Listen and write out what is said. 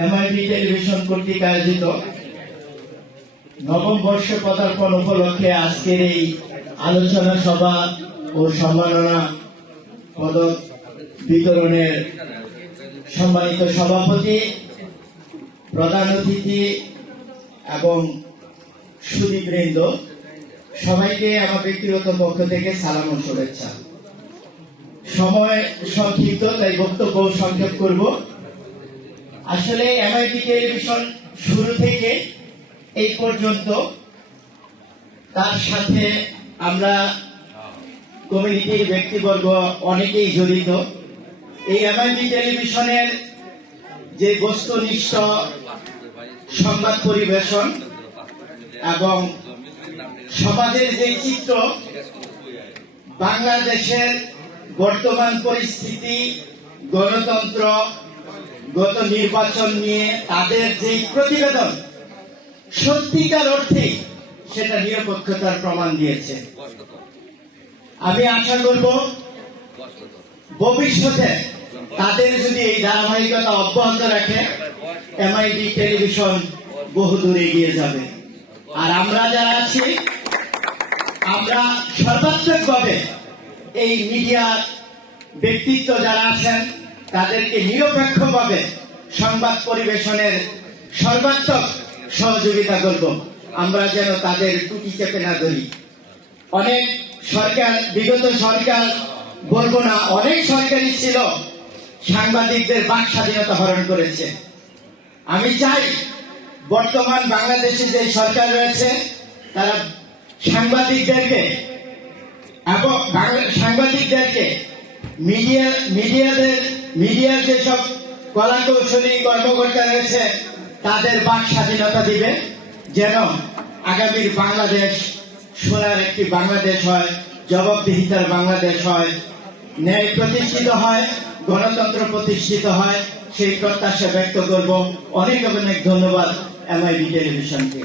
MIB television কর্তৃক আয়োজিত নবম বর্ষ পদার্পণ উপলক্ষে আজকের এই আলোচনা সভা ও সম্মাননা পদক বিতরণের সম্মানিত সভাপতি, প্রধান অতিথি এবং সুধীবৃন্দ, সবাইকে আমার ব্যক্তিগত পক্ষ থেকে সালাম ও শুভেচ্ছা। সময় সংক্ষিপ্ত, তাই বক্তব্য সংক্ষেপ করব। আসলে এমআইবি টেলিভিশন শুরু থেকে এই পর্যন্ত তার সাথে আমরা কমিউনিটির ব্যক্তিবর্গ অনেকেই জড়িত। এই এমআইবি টেলিভিশনের যে বস্তুনিষ্ঠ সংবাদ পরিবেশন এবং সমাজের যে চিত্র, বাংলাদেশের বর্তমান পরিস্থিতি, গণতন্ত্র, গত নির্বাচন নিয়ে তাদের যে প্রতিবেদন, সত্যিকার অর্থে সেটা নিরপেক্ষতার প্রমাণ দিয়েছে। আমি আশা করব ভবিষ্যতে তাদের যদি এই ধারাবাহিকতা অব্যাহত রাখে, এমআইবি টেলিভিশন বহুদূর এগিয়ে যাবে। আর আমরা যারা আছি, আমরা সর্বাত্মকভাবে এই মিডিয়া ব্যক্তিত্ব যারা আছেন তাদেরকে নিরপেক্ষভাবে সংবাদ পরিবেশনের সর্বাত্মক সহযোগিতা করব, আমরা যেন তাদের টুটি চেপে না ধরি। অনেক সরকার, বিগত সরকার বলবো না, অনেক সরকারই ছিল সাংবাদিকদের বাক স্বাধীনতা হরণ করেছে। আমি চাই বর্তমান বাংলাদেশে যে সরকার রয়েছে তারা সাংবাদিকদেরকে মিডিয়ার যেসব কলা কৌশলী কর্মকর্তা রয়েছে তাদের বাক স্বাধীনতা দিবে, যেন আগামীর বাংলাদেশ সোনার একটি বাংলাদেশ হয়, জবাবদিহিতার বাংলাদেশ হয়, ন্যায় প্রতিষ্ঠিত হয়, গণতন্ত্র প্রতিষ্ঠিত হয়। সেই প্রত্যাশা ব্যক্ত করব। অনেক অনেক ধন্যবাদ এমআইবি টেলিভিশনকে।